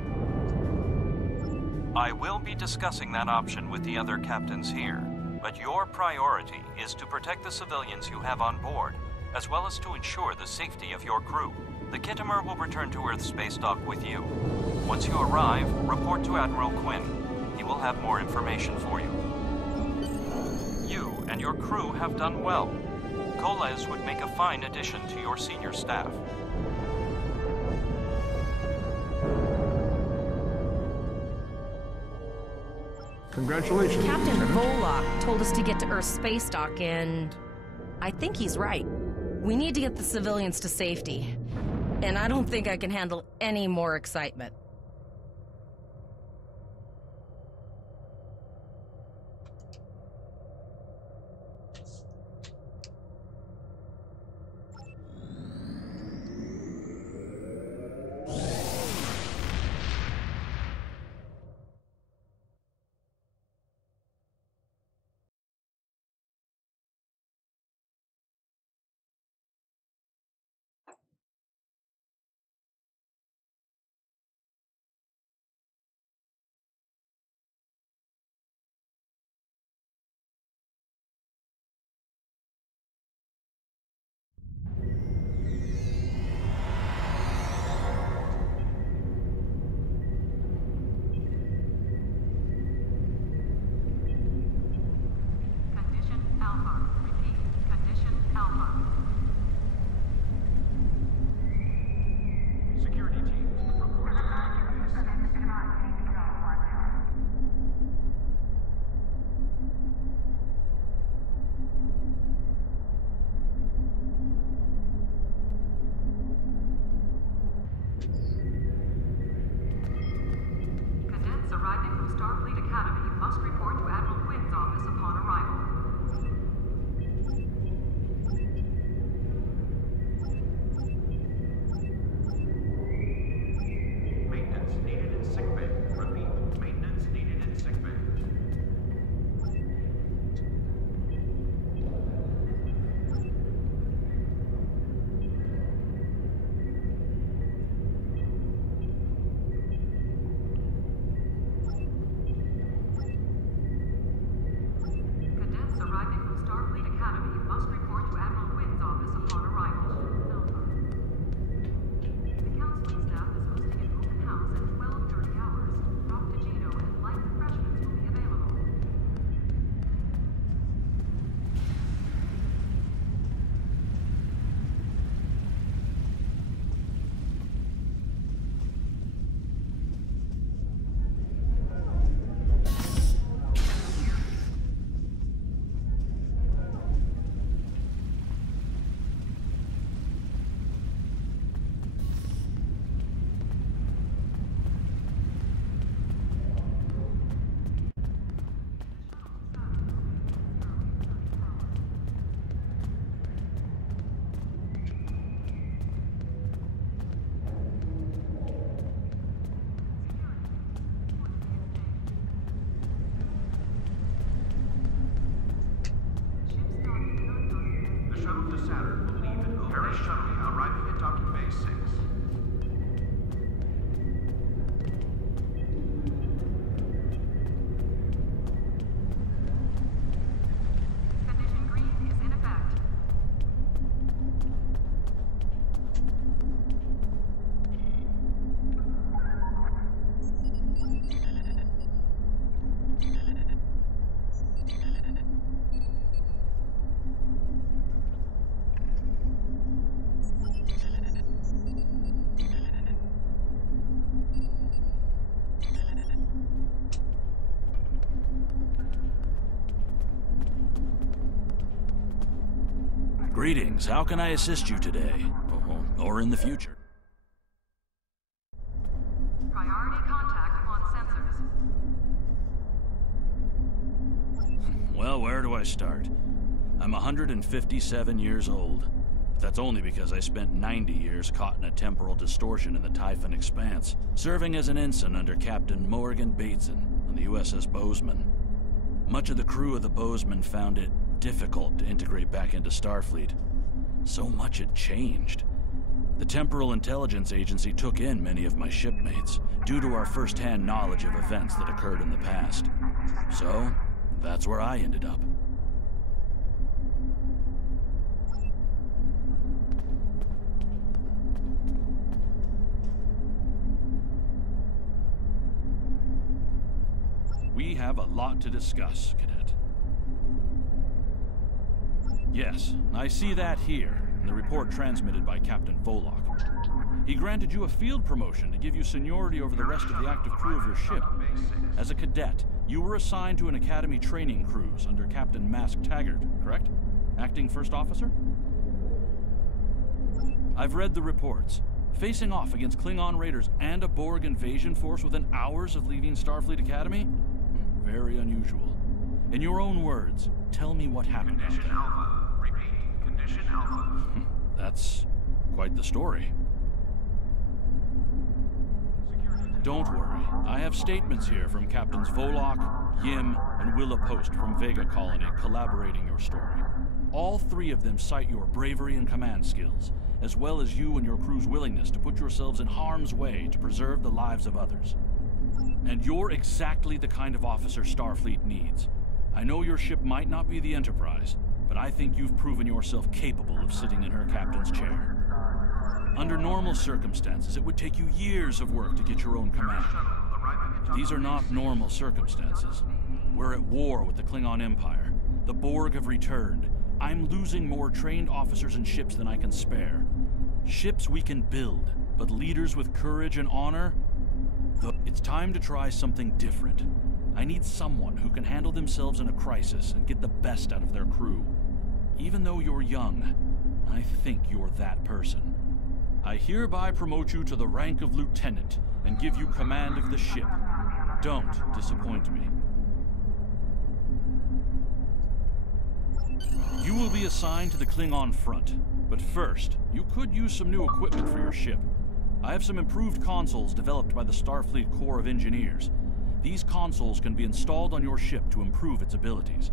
I will be discussing that option with the other captains here, but your priority is to protect the civilians you have on board, as well as to ensure the safety of your crew. The Khitomer will return to Earth space dock with you. Once you arrive, report to Admiral Quinn. He will have more information for you. You and your crew have done well. Koles would make a fine addition to your senior staff. Congratulations. Captain Volok told us to get to Earth space dock, and I think he's right. We need to get the civilians to safety. And I don't think I can handle any more excitement. Saturn will leave at Paris shuttle arriving at docking bay 6. Condition green is in effect. Greetings. How can I assist you today? Or in the future? Priority contact on sensors. Well, where do I start? I'm 157 years old. But that's only because I spent 90 years caught in a temporal distortion in the Typhon Expanse, serving as an ensign under Captain Morgan Bateson on the USS Bozeman. Much of the crew of the Bozeman found it difficult to integrate back into Starfleet. So much had changed. The Temporal Intelligence Agency took in many of my shipmates due to our first-hand knowledge of events that occurred in the past. So, that's where I ended up. We have a lot to discuss, Cadet. Yes, I see that here, in the report transmitted by Captain Volok. He granted you a field promotion to give you seniority over the rest of the active crew of your ship. As a cadet, you were assigned to an Academy training cruise under Captain Mask Taggart, correct? Acting First Officer? I've read the reports. Facing off against Klingon raiders and a Borg invasion force within hours of leaving Starfleet Academy? Very unusual. In your own words, tell me what happened out there. Alpha. Repeat. Condition Alpha. That's quite the story. Don't worry. I have statements here from Captains Volok, Yim, and Willa Post from Vega Colony collaborating your story. All three of them cite your bravery and command skills, as well as you and your crew's willingness to put yourselves in harm's way to preserve the lives of others. And you're exactly the kind of officer Starfleet needs. I know your ship might not be the Enterprise, but I think you've proven yourself capable of sitting in her captain's chair. Under normal circumstances, it would take you years of work to get your own command. These are not normal circumstances. We're at war with the Klingon Empire. The Borg have returned. I'm losing more trained officers and ships than I can spare. Ships we can build, but leaders with courage and honor? It's time to try something different. I need someone who can handle themselves in a crisis and get the best out of their crew. Even though you're young, I think you're that person. I hereby promote you to the rank of lieutenant and give you command of the ship. Don't disappoint me. You will be assigned to the Klingon front, but first, you could use some new equipment for your ship. I have some improved consoles developed by the Starfleet Corps of Engineers. These consoles can be installed on your ship to improve its abilities.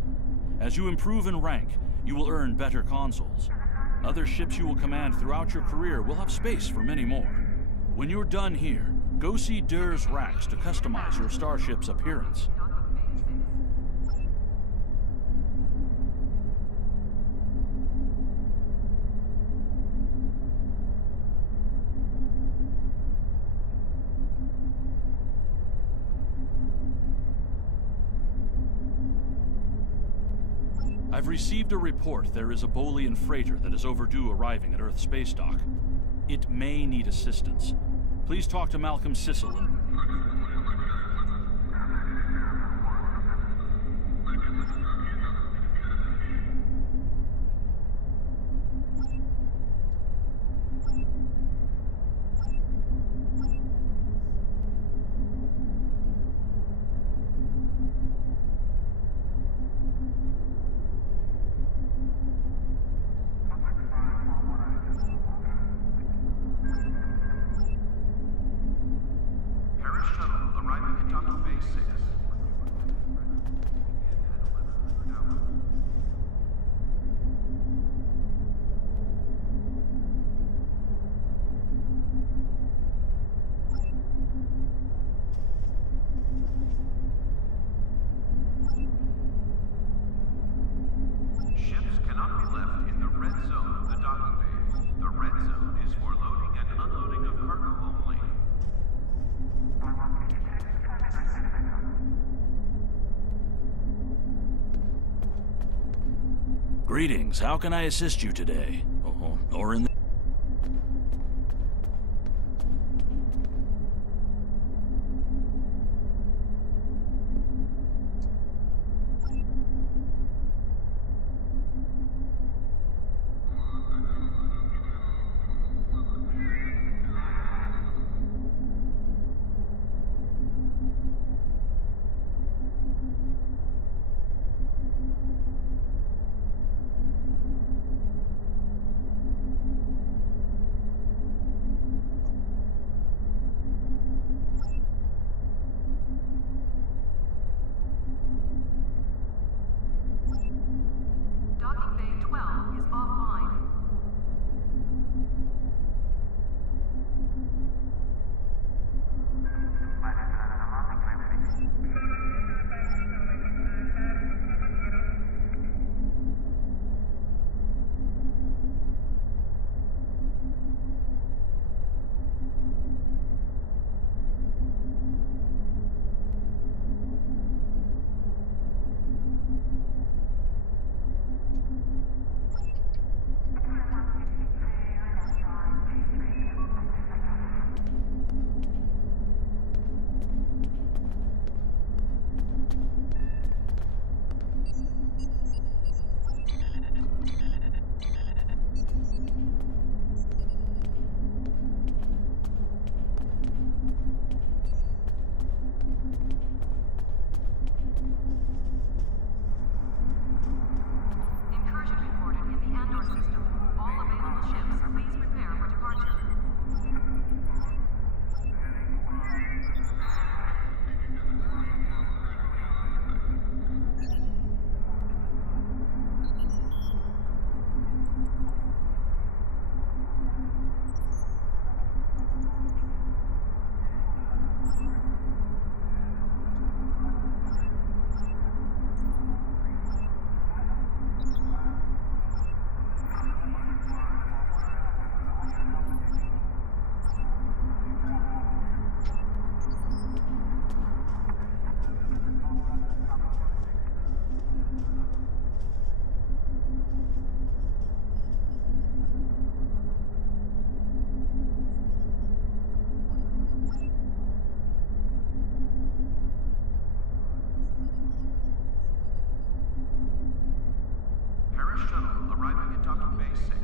As you improve in rank, you will earn better consoles. Other ships you will command throughout your career will have space for many more. When you're done here, go see Dur's Racks to customize your starship's appearance. I've received a report there is a Bolian freighter that is overdue arriving at Earth Space Dock. It may need assistance. Please talk to Malcolm Sissel and... Greetings. How can I assist you today? Or in the... Docking Bay 12 is offline. Incursion reported in the Andor system. All available ships, please prepare for departure. Harris Shuttle arriving at Docking Bay 6.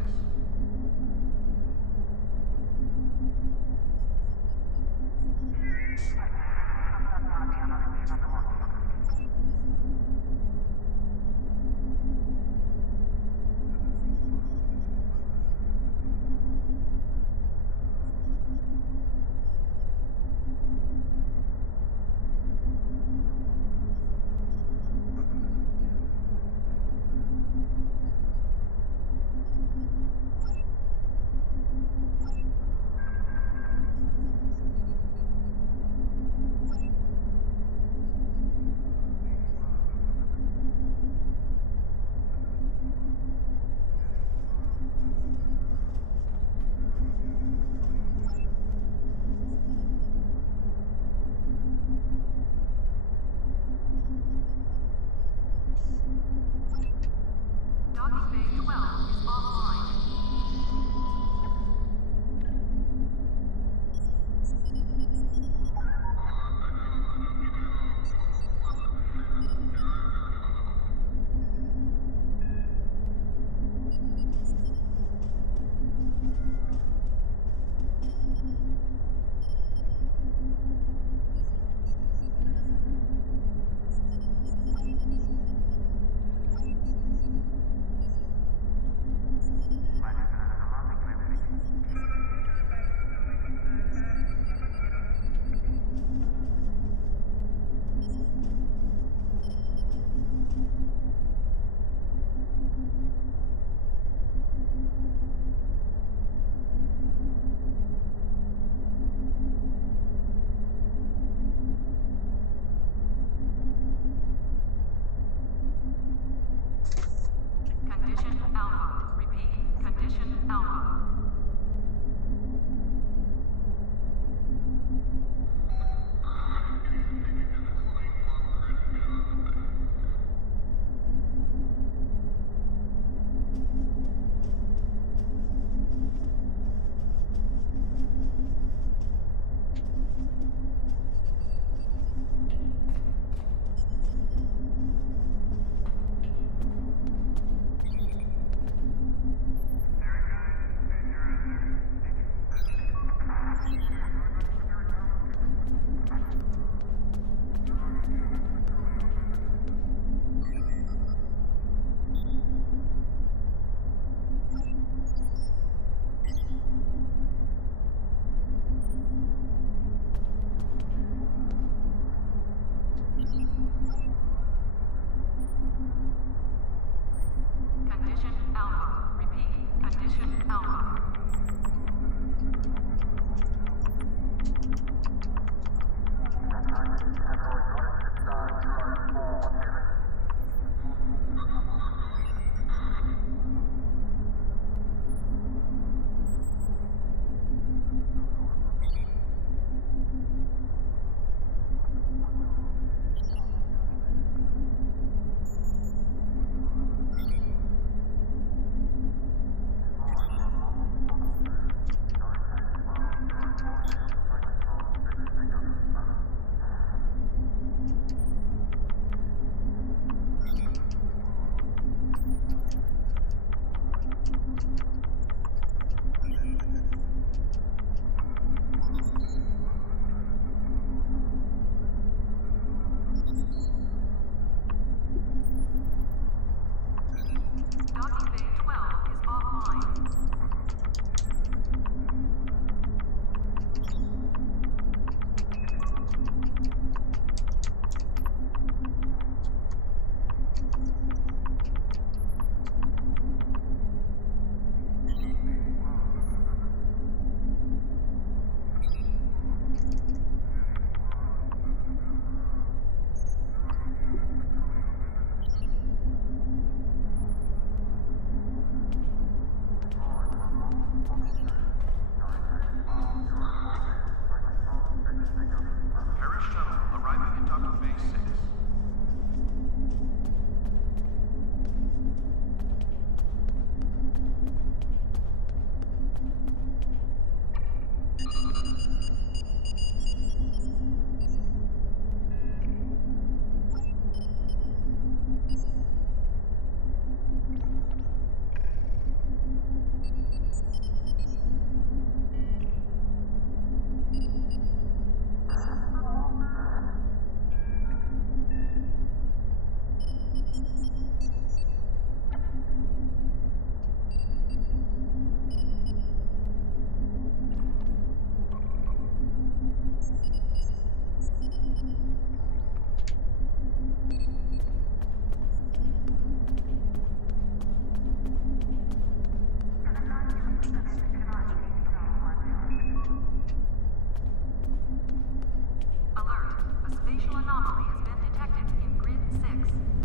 anomaly has been detected in Grid 6.